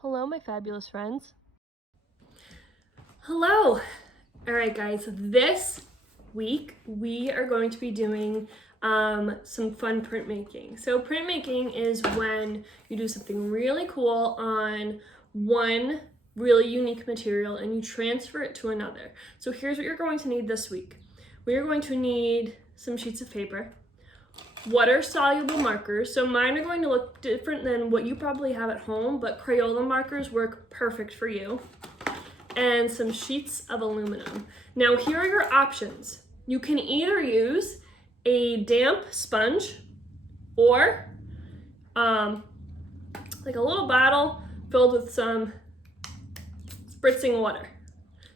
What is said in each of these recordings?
Hello, my fabulous friends. Hello. All right, guys, this week we are going to be doing some fun printmaking. So printmaking is when you do something really cool on one really unique material and you transfer it to another. So here's what you're going to need this week. We are going to need some sheets of paper, water-soluble markers. So mine are going to look different than what you probably have at home, but Crayola markers work perfect for you. And some sheets of aluminum. Now here are your options. You can either use a damp sponge or like a little bottle filled with some spritzing water.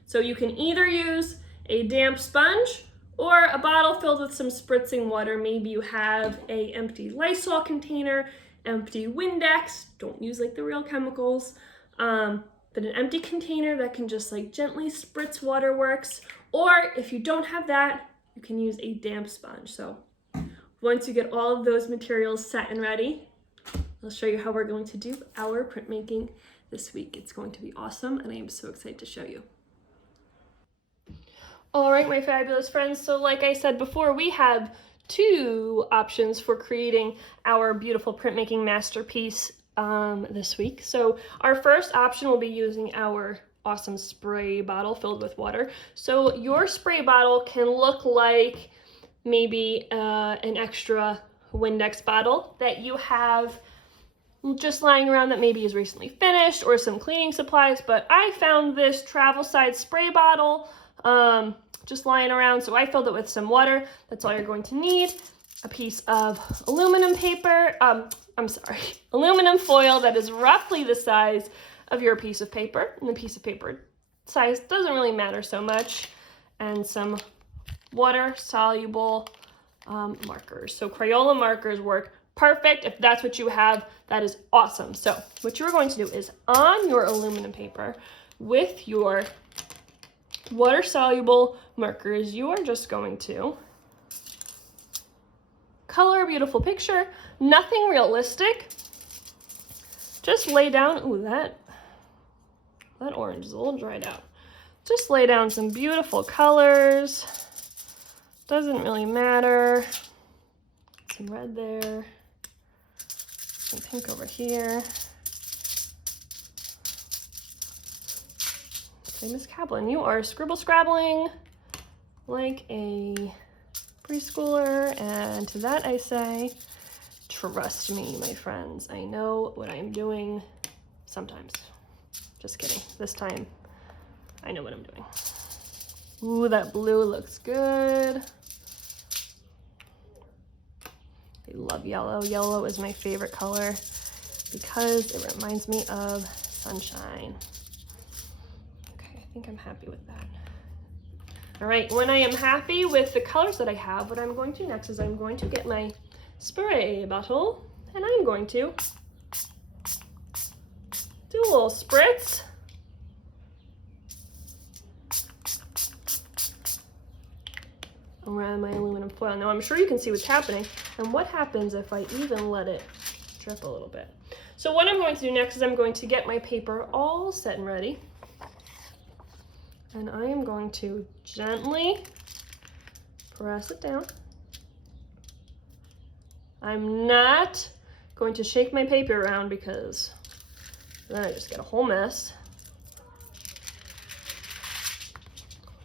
So you can either use a damp sponge or a bottle filled with some spritzing water. Maybe you have an empty Lysol container, empty Windex, don't use like the real chemicals, but an empty container that can just like gently spritz water works. Or if you don't have that, you can use a damp sponge. So once you get all of those materials set and ready, I'll show you how we're going to do our printmaking this week. It's going to be awesome and I am so excited to show you. All right, my fabulous friends. So like I said before, we have two options for creating our beautiful printmaking masterpiece this week. So our first option will be using our awesome spray bottle filled with water. So your spray bottle can look like maybe an extra Windex bottle that you have just lying around that maybe is recently finished, or some cleaning supplies. But I found this travel size spray bottle just lying around, so I filled it with some water. That's all you're going to need. A piece of aluminum paper, aluminum foil that is roughly the size of your piece of paper, and the piece of paper size doesn't really matter so much, and some water-soluble markers. So Crayola markers work perfect. If that's what you have, that is awesome. So what you're going to do is on your aluminum paper with your water-soluble markers, you are just going to color a beautiful picture. Nothing realistic. Just lay down, ooh, that orange is a little dried out. Just lay down some beautiful colors. Doesn't really matter. Some red there. Some pink over here. Miss Kaplan, you are scribbling like a preschooler, and to that I say, trust me, my friends. I know what I'm doing sometimes. Just kidding. This time, I know what I'm doing. Ooh, that blue looks good. I love yellow. Yellow is my favorite color because it reminds me of sunshine. I think I'm happy with that. All right, when I am happy with the colors that I have, what I'm going to next is I'm going to get my spray bottle and I'm going to do a little spritz. Around my aluminum foil. Now I'm sure you can see what's happening, and what happens if I even let it drip a little bit. So what I'm going to do next is I'm going to get my paper all set and ready. And I am going to gently press it down. I'm not going to shake my paper around because then I just get a whole mess.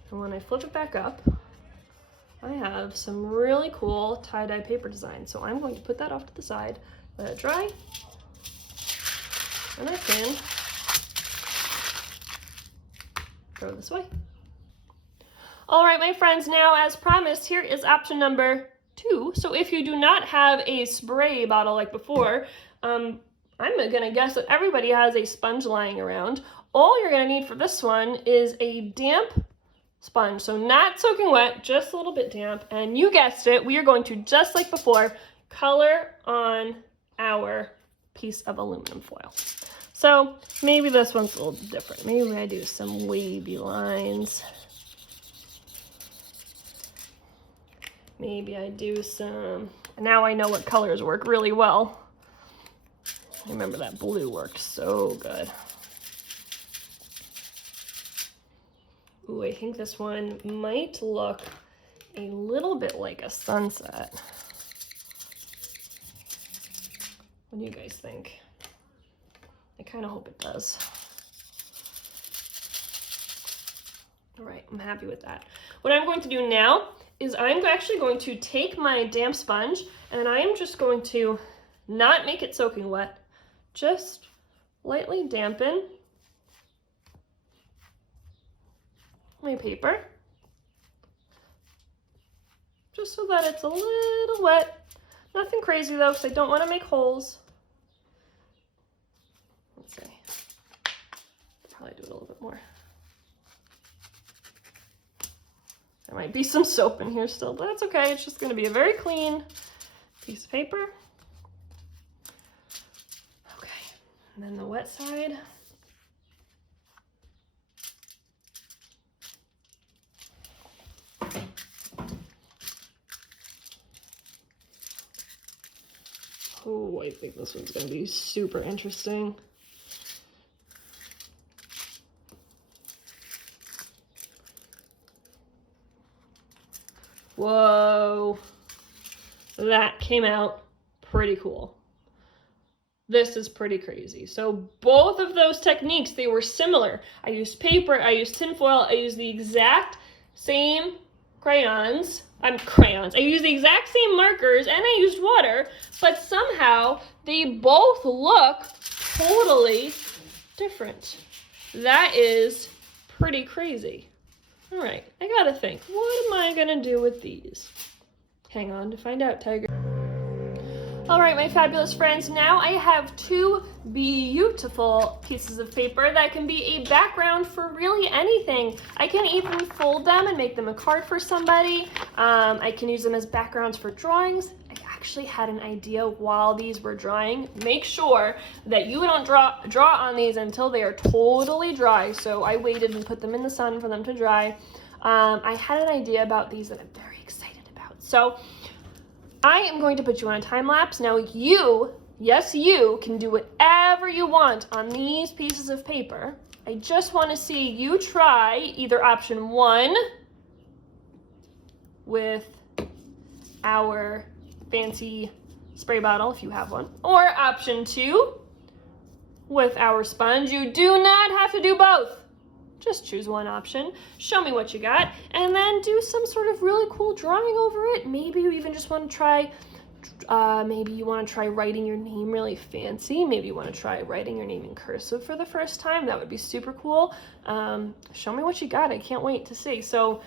And when I flip it back up, I have some really cool tie-dye paper design. So I'm going to put that off to the side, let it dry, and I can throw this away. All right, my friends, now as promised, here is option number 2. So if you do not have a spray bottle like before, I'm gonna guess that everybody has a sponge lying around. All you're gonna need for this one is a damp sponge. So not soaking wet, just a little bit damp. And you guessed it, we are going to, just like before, color on our piece of aluminum foil. So maybe this one's a little different. Maybe I do some wavy lines. Maybe I do some, now I know what colors work really well. Remember that blue worked so good. Ooh, I think this one might look a little bit like a sunset. What do you guys think? I kind of hope it does. All right, I'm happy with that. What I'm going to do now is I'm actually going to take my damp sponge and I am just going to not make it soaking wet, just lightly dampen my paper, just so that it's a little wet. Nothing crazy though, because I don't want to make holes. Let's see, probably do it a little bit more. There might be some soap in here still, but that's okay. It's just going to be a very clean piece of paper. Okay, and then the wet side. Oh, I think this one's going to be super interesting. Whoa, that came out pretty cool. This is pretty crazy. So both of those techniques, they were similar. I used paper, I used tinfoil, I used the exact same crayons. I used the exact same markers and I used water, but somehow they both look totally different. That is pretty crazy. All right, I gotta think, what am I gonna do with these? Hang on to find out, Tiger. All right, my fabulous friends, now I have two beautiful pieces of paper that can be a background for really anything. I can even fold them and make them a card for somebody. I can use them as backgrounds for drawings. I actually had an idea while these were drying. Make sure that you don't draw on these until they are totally dry. So I waited and put them in the sun for them to dry. I had an idea about these that I'm very excited about. So I am going to put you on a time lapse. Now you, yes you, can do whatever you want on these pieces of paper. I just want to see you try either option 1 with our fancy spray bottle, if you have one, or option 2 with our sponge. You do not have to do both. Just choose one option, show me what you got, and then do some sort of really cool drawing over it. Maybe you even just want to try, maybe you want to try writing your name really fancy. Maybe you want to try writing your name in cursive for the first time. That would be super cool. Show me what you got. I can't wait to see. So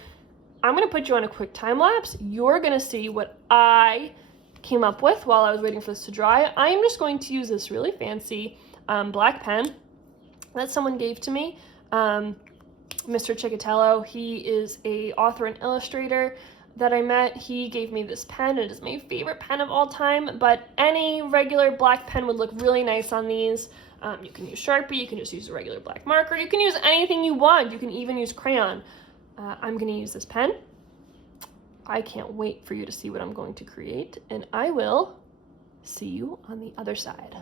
I'm going to put you on a quick time lapse. You're going to see what I came up with while I was waiting for this to dry. I am just going to use this really fancy black pen that someone gave to me. Mr. Chicatello, he is a author and illustrator that I met. He gave me this pen. It is my favorite pen of all time, but any regular black pen would look really nice on these. You can use Sharpie, you can just use a regular black marker, you can use anything you want. You can even use crayon. I'm going to use this pen. I can't wait for you to see what I'm going to create, and I will see you on the other side.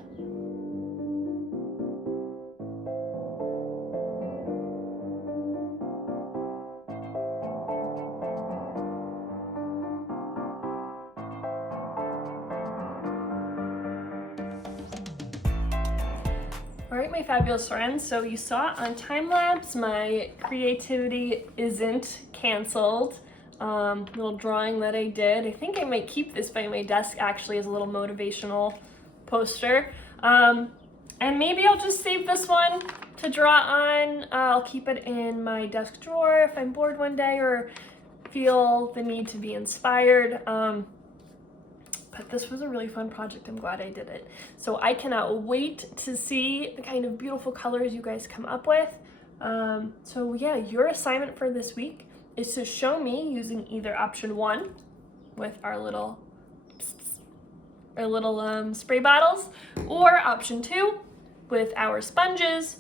All right, my fabulous friends, so you saw on time lapse my creativity isn't canceled. Little drawing that I did. I think I might keep this by my desk actually as a little motivational poster. And maybe I'll just save this one to draw on. I'll keep it in my desk drawer if I'm bored one day or feel the need to be inspired. But this was a really fun project. I'm glad I did it. So I cannot wait to see the kind of beautiful colors you guys come up with. So yeah, your assignment for this week is to show me using either option 1 with our little spray bottles, or option 2 with our sponges,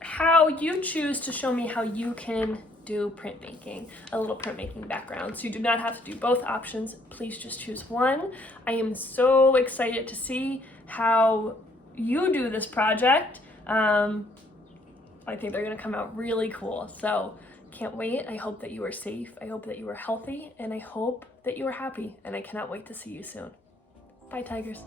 how you choose to show me how you can do printmaking, a little printmaking background. So you do not have to do both options. Please just choose one. I am so excited to see how you do this project, I think they're gonna come out really cool. So can't wait. I hope that you are safe. I hope that you are healthy, and I hope that you are happy, and I cannot wait to see you soon. Bye, tigers.